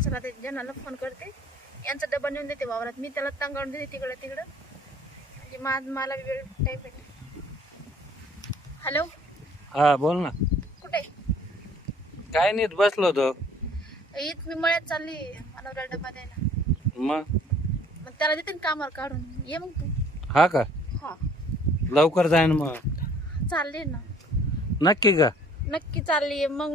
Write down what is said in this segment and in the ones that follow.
चला ते जनाला फोन करते. यांचा डबा नेऊन देते वावरात. मी त्याला तंगावून देते तिकडं तिकडं. म्हणजे मा मला वेळ टाईम भेटेल. हॅलो हा बोल ना. कुठे? काय नाही बसलो होतो. ईद मी मळ्यात चालली. मला डबा द्यायला. मग? मग त्याला देते ना कामावर काढून. ये मग तू. हा का? हा. लवकर जाईन मग. चालली ना. नक्की का? नक्की चालली. मग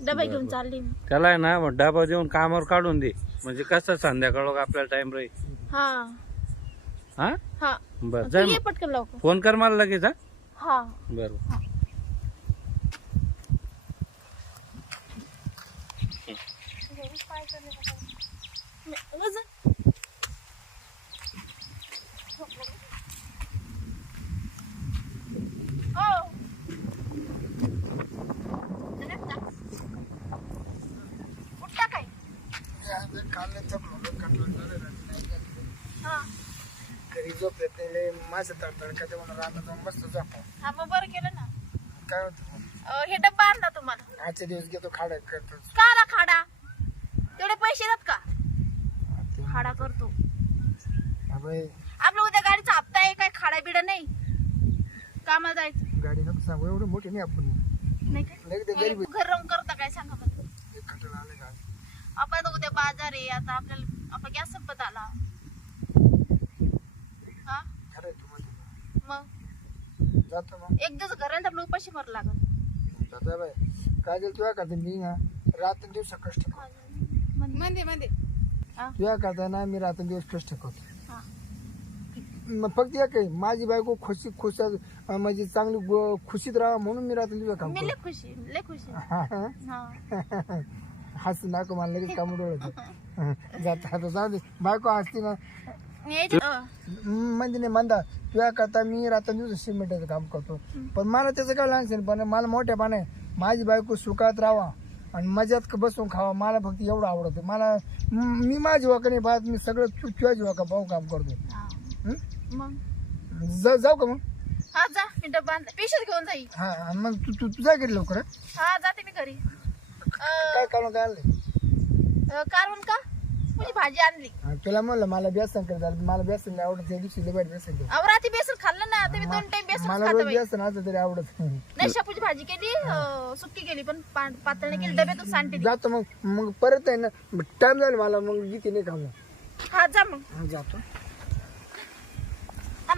डबा घेऊन चालली मी. त्याला आहे ना मग डबा देऊन कामावर काढून दे. म्हणजे कसं संध्याकाळ आपल्याला टाइम राहील. हा. हा? हा. बर तू जाय ये मग. पटकन लवकर. फोन कर मला लगेच हा? हा. बर वजन ओ जनाब जा. उठता काय हा. घरी झोप येत नाही माझं तडतड म्हणून राहणार जाऊन मस्त झोप हा मग बरं केलं ना. काय होतं अं, हे डब्बा आणला तुम्हाला. आजचे दिवस घेतो खाडा करतो. का आला खाडा? तेवढे पैसे देतात का? खाडा करतो. अबे, आपलं उद्या गाडीचा हप्ता आहे काय खाडा बिडा नाही? कामाला जायचं. गाडी नको सांगू एवढं मोठी नाही आपण. नाही ते गरीब घर राहून करता काय सांगा बरं आहे. खटला आले का आपण आता उद्या बाजार आहे आता आपल्याला आपला गॅस संपत आला. हा? खरं आहे तू म्हणते. मग? जातो मग. एक दिवस घराला आपलं उपाशी मर लागत जातो बाय काय झालं तुझ्या करता? मी ना रात्र दिवस कष्ट करतो. मध्ये मध्ये हा? तुझ्या करता ना मी रात्र दिवस कष्ट करतो. हा. मग फक्त एक आहे माझी बायको खुशी खुश म्हणजे चांगली गो- खुशीत राहा म्हणून मी रात्र दिवस काम मी करतो. लय खुशी लय खुशी. हा, हा. हा. हस नाको मला लगेच काम डोळत जात आता जाऊ दे. बायको हसती ना. म्हणजे नाही म्हणता तुझ्या करता मी रात्र दिवस सिमेंटाचं काम करतो. पण मला त्याचं काय लहान पण मला मोठ्या आहे. माझी बायको सुखात राहावा आणि मजात बसून खावा. मला फक्त एवढं आवडतं. मला म- माझी वाका नाही पाहत मी सगळं तू तुझ्याची वाका पाहून काम करतो? मग? जा- जाऊ का मग? हा जा. मी डब्बा पिशवीत घेऊन जाईल हा मग तू तू तुझा गेली लवकर हं? जाते मी घरी. काय काढून काय आणलं अं, कारवण का? तुझी भाजी आणली? हा, तुला म्हणलं मला बेसन कर झालं मला बेसन नाही आवडत त्या दिवशी लय भारी बेसन कर. अहो रात्री बेसन खाल्लं ना तुम्ही दोन टाइम बेसन मला खाता रोज बेसन असं तरी आवडत नाही. शापूची भाजी केली अं, सुक्की केली पण पा- पातळ नाही केली डब्यातून सांडते ती. जातो मग मग परत आहे ना टाइम झाला मला मग इथे नाही काम हा जा मग. जातो.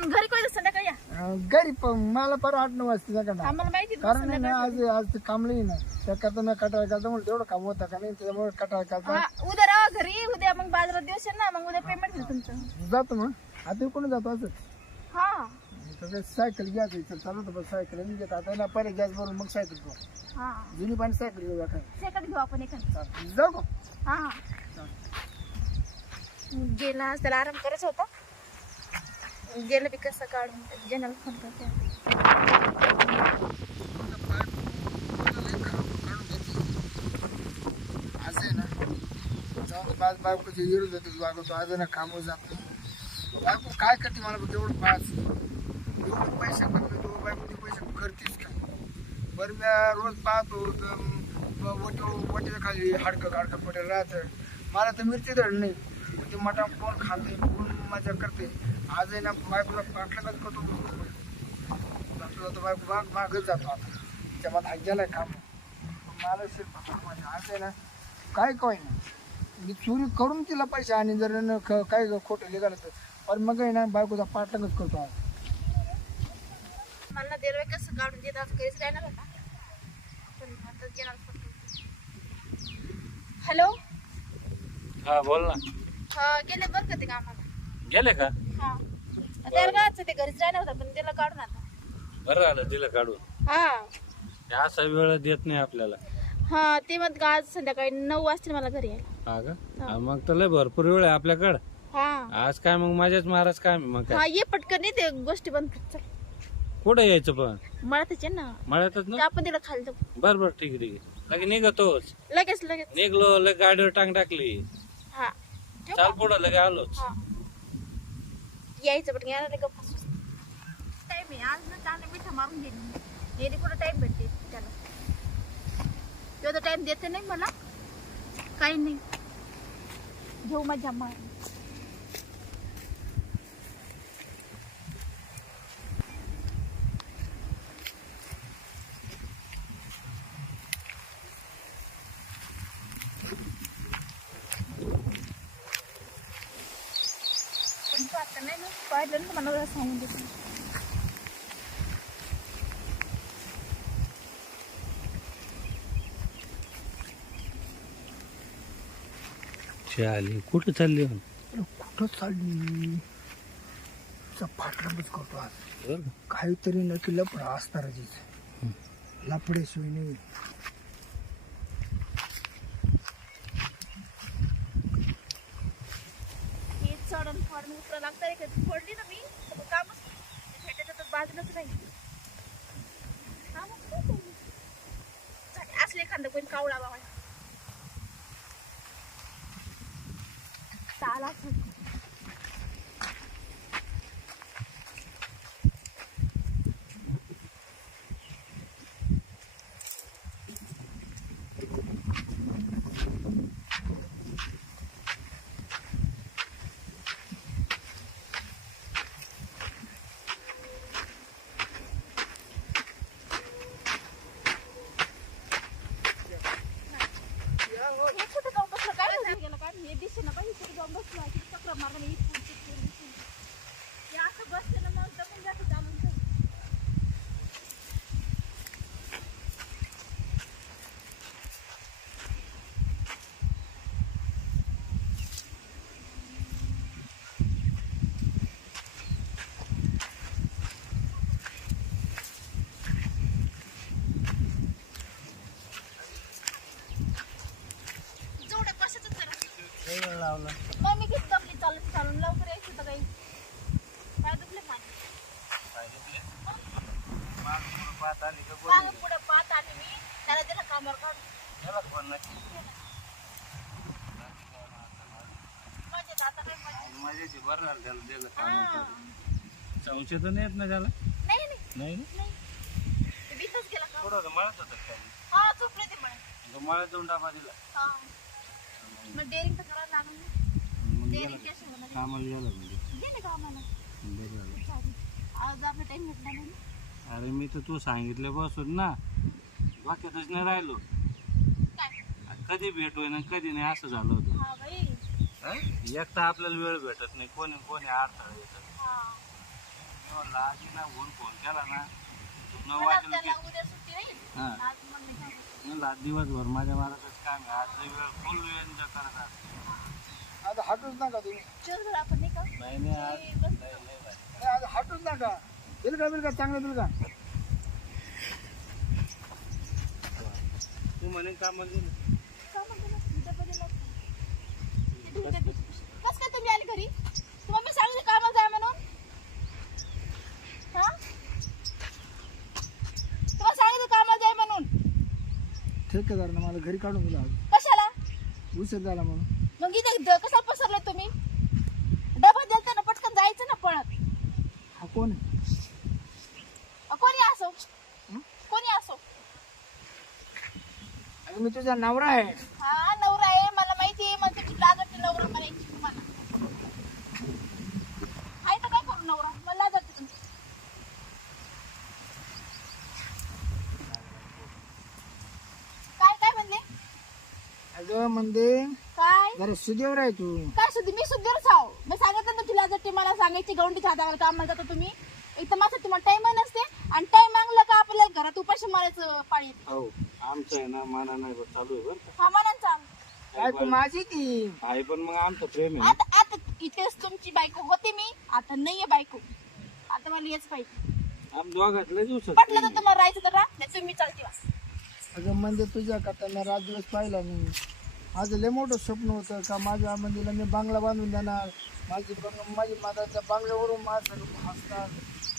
घरी कोणी संध्याकाळी या? अं, घरी पण मला पर आठ नऊ वाजता आम्हाला माहिती आहे कारण आहे ना आज आज ते नाही. ना त्या करता मी कटाळ करता म्हणून तेवढं काम होतं का नाही त्याच्यामुळे कटाळ करता. हा, उद्या राहा घरी उद्या मग बाजारात दिवस आहे ना मग उद्या पेमेंट होईल तुमचं. जातो मग. आता कोणी जातो असं. हा. ते सायकल घ्यायचं इथं. चालू होतं सायकल मी घेत आता ना पहिले गॅस भरून मग सायकल घेऊ हा. जुनी पाणी सायकल घेऊ काय सेकंड घेऊ आपण एखादी चालतं. जाऊ का? हा गेला त्याला आराम करायचा होता. गेलं बी कसं काढून जनाला फोन करते. असं आहे ना जाऊन दे, माझ्या बायकोचे विरोध होते वागवतो आज ना कामं जात. बायको काय करते मला तेवढं पाच एवढं पैसे करतो तो बायको ते पैसे करतेच का? बरं मी रोज पाहतो वट वटीच्या खाली हाडकं काडकं पटेल राहतं. मला तर मिरची धड नाही. ते मटण कोण खाते कोण मजा करते? आज आहे ना बायकोला पाटलं करतो. जातो जातो बायको माग मागच जातो आता. तिच्या मला गेलाय काम. मला म्हणजे असं आहे ना काय काय ना मी चोरी करून तिला पैसे आणि जर न ख- काय खोटं निघालं तर. पण मग आहे ना बायकोचा पाठलागच करतो आज. मला देरवे कसं काढून देत आज घरीच राहणार होता पण आता जनाला फोन करते हॅलो? हा बोल ना. हा गेले बरं का ते कामाला? गेले का? हा. त्याला काय ते घरीच राहणार होता पण त्याला काढून आता बरं आलं दिलं काढून. हा. ते असा वेळ देत नाही आपल्याला. हा ते मग आज संध्याकाळी नऊ वाजतील मला घरी यायला. हा का? हा, मग तर लय भरपूर वेळ आहे आपल्याकडं. हा. आज काय मग माझ्याच महाराज काय मग काय? हा ये पटकन ये ते गोष्टी बंद कर चल. कुठं यायचं पण? मला त्याचे ना. मळ्यातच ते ना आपण तिला खाली जाऊ. बर बर ठीक आहे ठीक आहे. लगे निघतोच. लगेच लगेच. निघलो लगे गाडीवर टांग टाकली. हा. ठेवू चाल? पुढं लगे आलोच. हा. यायचं पटकन यायला गप्पा टाइम आहे आज ना चांगले मिठा मारून गेली गेली कुठं टाइम भेटते त्याला तेव्हा टाईम देते नाही मला काही नाही घेऊ माझ्या मार पण तू आता नाही ना मला सांगून देते चाली कुठं चालली कुठं चालली? फाटलाच करतो आज? काहीतरी नक्की लपड असणारच लपड्याशिवाय नाही हे चढण फाडून उतरा लागतं रे फोडली ना मी तर मग कामच नाही. म्हणजे ते बाजूलाच नाही. असले एखादं कोणी कावळा बाबा चाला हे कुठं जाऊन बसलं काय झालं गेलं काय हे दिसे ना बाई कुठं जाऊन बसलं किती चक्र मारलं मी इथून तिथून इथून. हे असं बसलं ना मग दमून जातं चालून तर. जेवढ्या कशाचं जरा मग मी किती दमली चालत चालून. लवकर यायचं तर काही काय दुखले माझे मागं पुढं पाहत आली मी. त्याला दिलं कामावर काढून. मजेत आता काय मजेत हा. संशय तर नाही येत ना त्याला? नाही नाही. नाही ना? नाही. ते भीतच गेला का? कुठं होतं हा ते मला तो मळ्यात जाऊन डाबा दिला. हा. मग डेअरिंग तर करावं लागलं ना. मग डेअरिंग गेला. कशी होणार कामाला म्हणजे. गेले का आम्हाला बरं झालं. चालेल. आज आपला टाइम भेटला नाही ना. अरे मी तर तू सांगितलं बसून ना. वाक्यातच नाही राहिलो. काय? कधी भेट होईना कधी नाही असं झालं होतं. हा बाई. एक तर आपल्याला वेळ भेटत नाही. कोणी कोणी अडथळा येतात हा मी म्हणलं आधी ना फोन फोन केला ना. तू नऊ मला वाजेला त्याला घे उद्या सुट्टी राहील. हा. आज दिवसभर माझ्या महाराजच काम आहे आज वेळ फुल एन्जॉय करत आहे. आता हटूच नका तुम्ही चल आपण नाही का नाही नाही आज. नाही, नाही. नाही, आज हटूच नका बिल का बिल का चांगलं बिल का तू म्हणे कामाला गेलं का म्हणते ना, कधी लागतं? ते. कसं काय तुम्ही आले घरी तुम्हाला मी सांगितलं कामाला जा म्हणून हा तुम्हाला सांगितलं कामाला जाय म्हणून ठेकेदारानं मला घरी काढून दिलं कशाला? उशीर झाला म्हणून. मग इथे द- कसा पसरलाय तुम्ही? डबा द्यायचा ना पटकन जायचं ना पळत. हा कोण आहे? अ, कोणी असो? कोणी असो? अगं मी तुझा नवरा आहे हा नवरा आहे मला माहिती आहे मग तुमची लाज वाटते नवरा म्हणायची तुम्हाला आहे तर काय करू नवरा मला लाज वाटते तुमची काय काय म्हणले अगं म्हणजे काय जरा सुदेवर आहे तू काय सुद्धी मी सुद्धीवर साव मी सांगितलं ना तुला जर मला सांगायची गवंडीच्या हातावर कामाला जाता तुम्ही एक तर माझं तुम्हाला टाइम नसते. आणि टाइम मागला का आपल्याला घरात उपाशी मारायचं पाळी? येते. हो आमचं आहे ना माना नाही बरं चालू आहे बरं का? हा म्हणून चाल. काय तू माझी ती? आहे पण मग आमचं प्रेम आहे. आता आता इथेच तुमची बायको होते मी आता नाहीये बायको. आता मला हेच पाहिजे. ना आम दोघातलं दिवसात पटलं तर तुम्हाला राहायचं तर राहा नाही तुम्ही चालते वा अगं म्हणजे तुझ्या कथांना रात दिवस पाहिला मी माझं लय मोठं स्वप्न होतं का माझ्या मंदिरला मी बांगला बांधून देणार. माझी बंग माझी माताच्या बांगल्यावरून माझं सगळं हसणार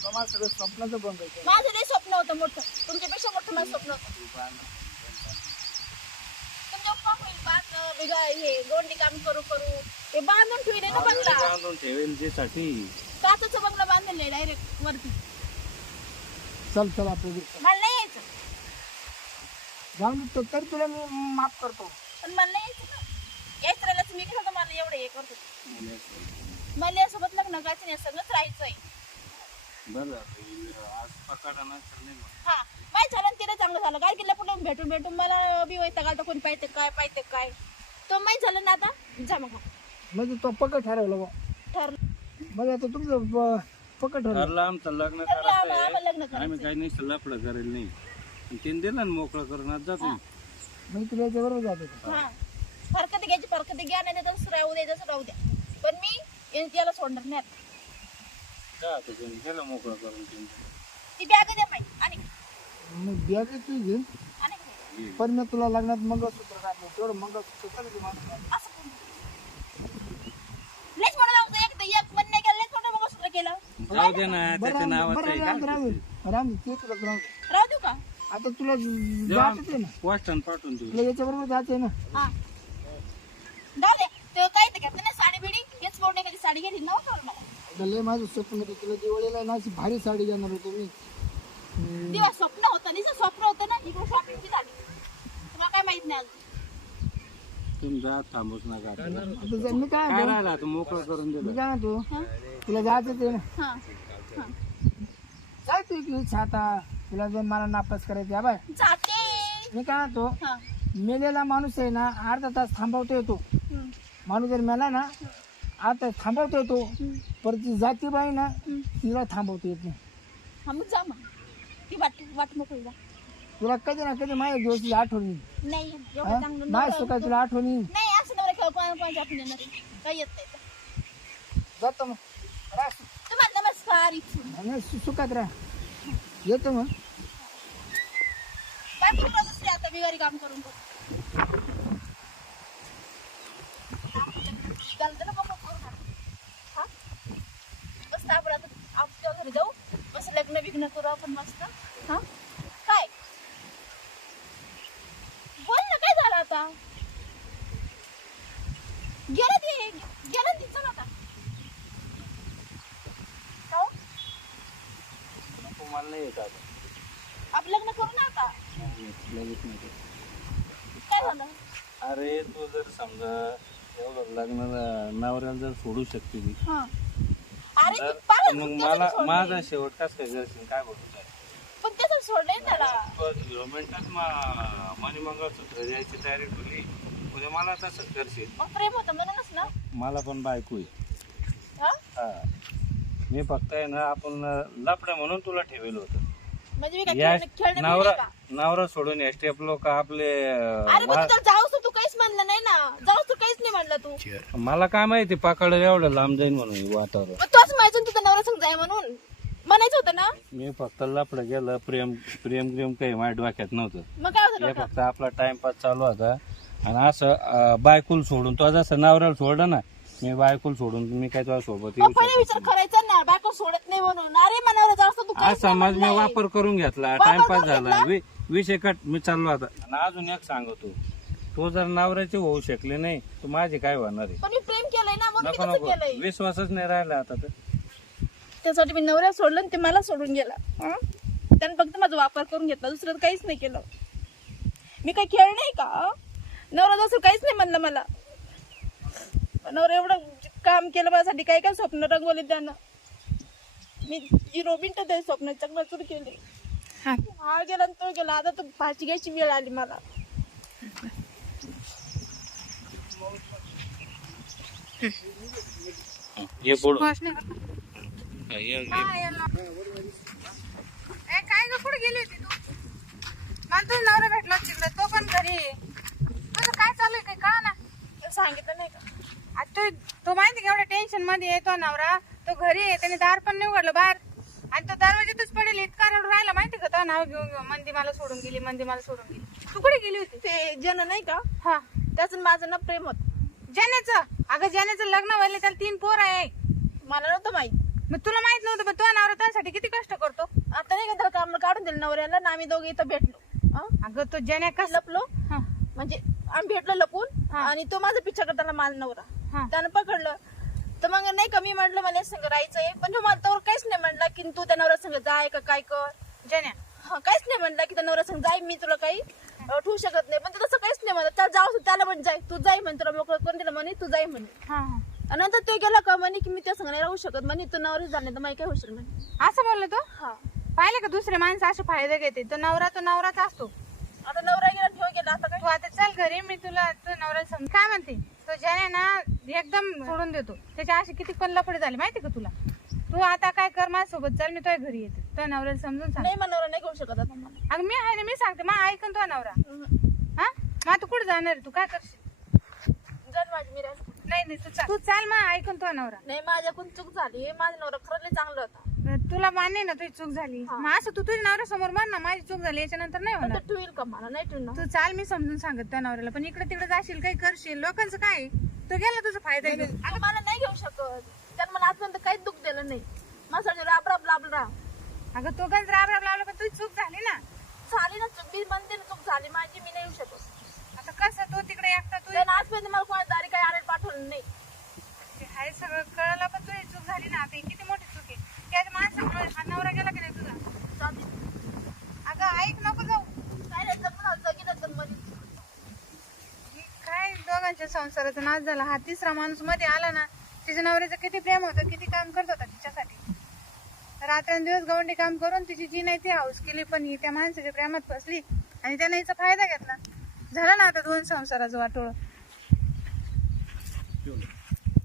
का माझं सगळं स्वप्नाचं बंगायचं माझं नाही स्वप्न होतं मोठं. तुमच्यापेक्षा मोठं माझं स्वप्न होतं. तुमच्या पप्पा होईल बिगा हे गोंडी काम करू करू. हे बांधून ठेवले ना बंगला. बांधून ठेवेल त्यासाठी. काचाचा बंगला बांधलेला डायरेक्ट वरती. चल चल आपलं. मला नाही यायचं. जाऊन तरी तुला मी माफ करतो. पण मला नाही यायचं ना. यायचं राहिलं मी कसं मला एवढं हे करतो. मला यासोबत लग्न करायचं नाही सगळंच राहायचंय बरं आज पकडा ना चालेल मग. हा माहीत झालं ना तिला चांगलं झालं. काय केलं पुढे भेटून भेटून मला बी वैताग आलता कोणी पाहिजे काय पाहिजे काय. तो माहीत झालं ना आता? जा मग. म्हणजे तो पक्क ठरवलं बा. ठरलं. म्हणजे आता तुमचं ब- पक्क ठरलं ठरलं आमचं लग्न ठरलं आम्हाला करायचं लग्न आहे. आम्ही करायचं काही नाही लफडं करेल नाही. आणि त्याने दिलं ना मोकळं करून आज जातो मग तुला याच्याबरोबर जात होतं हा फरकत घ्यायची फरकत घ्या नाही तर तसं राहू द्या जसं राहू द्या पण मी या- याला सोडणार नाही आता. आता मोकळं करून त्याने. ती बॅग द्या माहिती आणि मग बॅग तू घे आणि? पण मी तुला लग्नात मंगळसूत्र घातलं तेवढं मंगळसूत्र माझं? असं. लयच म्हणून लागतं एक एक केलं लयच म्हणून मग सूत्र केलं जाऊ दे ना बरं त्याच्या नावाचं आहे राम का राम राम ते तुला राम का आता तुला जायचंच आहे ना. पाठवून देऊ. तुला याच्याबरोबर जायचं आहे ना. हा. जाऊ दे. ते काय ते घेतलं नाही साडी बिडी? हेच मोठे कधी साडी घेतली नव्हतं मला. आता लय माझं स्वप्न होतं. तुला दिवाळीला ना अशी भारी साडी घेणार होतो मी. स्वप्न होतं नाही स्वप्न होतं ना? इकडे शॉपिंग झाली. तुला काय माहीत नाही अजून. तुम्ही जा थांबूच नका. आता मी काय म्हणतो? राहिलं आता? मोकळं करून मी दिलं. काय म्हणतो? तुला जायचंच आहे ना. हा. हा. तू इकडे आता? तुला जर मला नापास करायचं आहे बाय जाते मी काय म्हणतो हा मेलेला माणूस आहे ना अर्धा तास थांबवतो येतो हम्म. माणूस जर मेला ना आता थांबवतो येतो हम्म. पर ती जाती बाई ना. तिला थांबवता येत नाही हा मग जा मग ती वाट वाट मोकळी जा तुला कधी ना कधी माझ्या दिवशी आठवण येईल नाही एवढं हा? चांगलं माझ्या नवरा सकाळी होतो. तुला आठवण येईल नाही असं नवरा खेळ कोण कोण आपण येणार आहे. काही येत नाही जातो मग. तुम्हाला नमस्कार इच्छून आणि सु- सुखात राहा येतो मग. काय तुला दुसरी आता? बिगारी काम करून बघ. ना मग करून आता. हा? मस्त आपण आता आपल्या घरी जाऊ. मस्त लग्न बिग्न करू आपण मस्त. हा? काय? बोल ना काय झालं आता? गेलं ते. गेलं ते चल आता का हो? मला नाही येत आता. आपलं लग्न करू ना आता. लगेच. काय झालं? अरे तू जर समजा एवढं लग्न नवऱ्याला जर सोडू शकते हा. अरे तर पाहिलं मग तू मला त्याचं सोडलंय. माझा शेवट कस काय करशील काय बोलतो पण त्याचं सोडलंय ना त्याला. झिरो मिनिटात मनी मंगळसूत्र द्यायची तयारी ठेवली. उद्या मला तसंच करशील. मग प्रेम होतं म्हणूनच ना. मला पण बायको आहे. हा? हा. मी फक्त आहे ना आपण लपडं म्हणून तुला ठेवेल होतं. म्हणजे मी काय या खेळणं खेळणं नवरा बिळणं का? नवरा सोडून या स्टेप लोक आपले अरे पण मा- तू जाऊस तू काहीच म्हणलं नाही ना. जाऊस तू काहीच नाही म्हणलं तू. मला काय माहिती पकड एवढं लांब जाईन म्हणून हे वातावरण. मग तूच म्हणायचं ना तुझा नवरा संग जाय म्हणून. म्हणायचं होतं ना? मी फक्त लपडं गेलं प्रेम प्रेम प्रेम काही माझ्या डोक्यात नव्हतं. मग काय होतं हे डोक्यात? फक्त आपला टाइमपास चालू होता. आणि असं अं, बायकुल सोडून तो जसं नवऱ्याला सोडलं ना मी बायकुल सोडून मी काय तुझ्या सोबत येऊ पहिले विचार करायचा ना बायको सोडत नाही म्हणून. अरे मनावर जाऊस तू नाही समज मी. वापर करून घेतला वापर टाइमपास करून झाला. घेतला? वि- विषय कट मी चाललो आता. आणि अजून एक सांगतो तो जर नवऱ्याचे होऊ शकले नाही तर माझे काय होणार आहे? पण मी प्रेम केलंय ना मी नको तसं नको. केलंय? विश्वासच नाही राहिला आता तर. त्यासाठी मी नवऱ्या सोडलं आणि ते मला सोडून गेला. हं? त्यानं फक्त माझा वापर करून घेतला दुसरं काहीच नाही केलं. मी काही खेळ नाही का? नवरा जसं काहीच नाही म्हणलं मला. नवरा एवढं काम केलं माझ्यासाठी काय काय स्वप्न रंगवले त्यानं. मी झिरो मिनिटं ते स्वप्न चकनाचूर केली. हा. गेला आणि तो गेला. आता तर फाशी घ्यायची वेळ आली मला. ए, काय ग कुठे गेली होती तू? मला तुझा नवरा भेटला तिकडे. तो पण घरी. तुझं काय चालू आहे? काय का ना सांगितलं नाही का? आता तू तो माहिती का एवढ्या टेन्शनमध्ये येतो नवरा? तो घरी आहे त्याने दार पण नाही उघडलं बाहेर. आणि तो दरवाजातच पडेल इतका रडून राहिला माहिती का तो? नाव घेऊन घेऊन मंदी मला सोडून गेली मंदी मला सोडून गेली. तू कुठे गेली होती? ते जन नाही का? हा. त्याचं माझं ना प्रेम होत. जाण्याचं अगं जाण्याचं लग्न व्हायला त्याला तीन पोर आहे. मला नव्हतं माहीत. मग तुला माहीत नव्हतं पण तुझा नवरा त्यासाठी किती कष्ट करतो? आता नाही का त्याला काम काढून दिलं नवऱ्याला ना आम्ही दोघे इथं भेटलो. हं? अगं तो जाण्या कसं लपलो. हा. म्हणजे आम्ही भेटलो लपून हा. आणि तो माझा पिच्छा करताना माझा नवरा. हा. त्यानं पकडलं. तर मग नाही कमी म्हटलं मला संग राहायचंय पण तो मला तर काहीच नाही म्हणला की तू त्या नवरा संग जाय का काय कर. जाण्या. हा, काहीच नाही म्हणला की त्या नवरा संग जाय मी तुला काही अं, ठेवू शकत नाही. पण ते तसं काहीच नाही म्हणत. त्याला जाऊ त्याला म्हण जाय तू जाई म्हणे तुला मोकळं करून दिलं म्हणे तू जाई म्हणे. हा हा. आणि नंतर ते गेला का म्हणे की मी त्या संग नाही राहू शकत म्हणे तू नवरी झाले तर मला काय होशील म्हणे असं बोललो तो? हा. पाहिले का दुसरे माणसं असे फायदे घेते? तो नवरा तो नवराच असतो. आता नवरा गेला ठेव गेला आता काय? तू आता चल घरी मी तुला तू नवरा समज काय म्हणते? तो ज्याने ना एकदम सोडून देतो. त्याच्या असे किती पण लफडे झाले माहिती का तुला? तू आता काय कर माझ्यासोबत चल मी तुझ्या घरी येते. तो नवऱ्याला समजून सांग. नाही नवरा नाही घेऊ शकत आता. मला अगं मी आहे ना मी सांगते मग ऐकन तो नवरा. हा. मग तू कुठे जाणार आहे? तू काय करशील? जाईल माझी मी राहील. नाही नाही तू चाल. तू चाल मग ऐकून तो नवरा. नाही माझ्याकडून चूक झाली. माझा नवरा खरंच लय चांगला होता. तुला मान्य ना तुझी चूक झाली. मग असं तू तुझ्या नवऱ्या समोर म्हण ना माझी चूक झाली याच्यानंतर नाही पण होणार. तो ठेवील का मला? नाही ठेवणार तू चाल मी समजून सांगत त्या नवऱ्याला. पण इकडे तिकडे जाशील काही करशील लोकांचं काय? तो गेला तुझा फायदा घेऊन. अगं मला नाही घेऊ शकत. त्यानं मला आजपर्यंत काहीच दुःख दिलं नाही. माझ्यासाठी राब राब लाभ राब अगं तो गंज राब राब लावला पण तुझी चूक झाली ना. झाली ना चूक. मी म्हणते ना चूक झाली माझी मी नाही येऊ शकत. आता कसं? तो तिकडे एकटा तू त्यानं आजपर्यंत मला कोणा दारी काही आणायला पाठवलं नाही ते हाय सगळं कळलं पण तुझी चूक झाली ना आता ही किती मोठी चूक आहे त्या माणसामुळे हा नवरा गेला की नाही तुझा जाऊ अगं ऐक नको जाऊ काय नाही जगून आलं, जगीन तर मध्ये ही काय दोघांच्या संसाराचा नाश झाला. हा तिसरा माणूसमध्ये आला ना तिच्या नवऱ्याचं किती प्रेम होतं किती काम करत होता तिच्यासाठी. रात्रंदिवस गवंडी काम करून तिची जी नाही ती हाऊस केली पण ही त्या माणसाच्या प्रेमात फसली आणि त्याने हिचा फायदा घेतला. झाला ना आता दोन संसाराचं वाटोळं.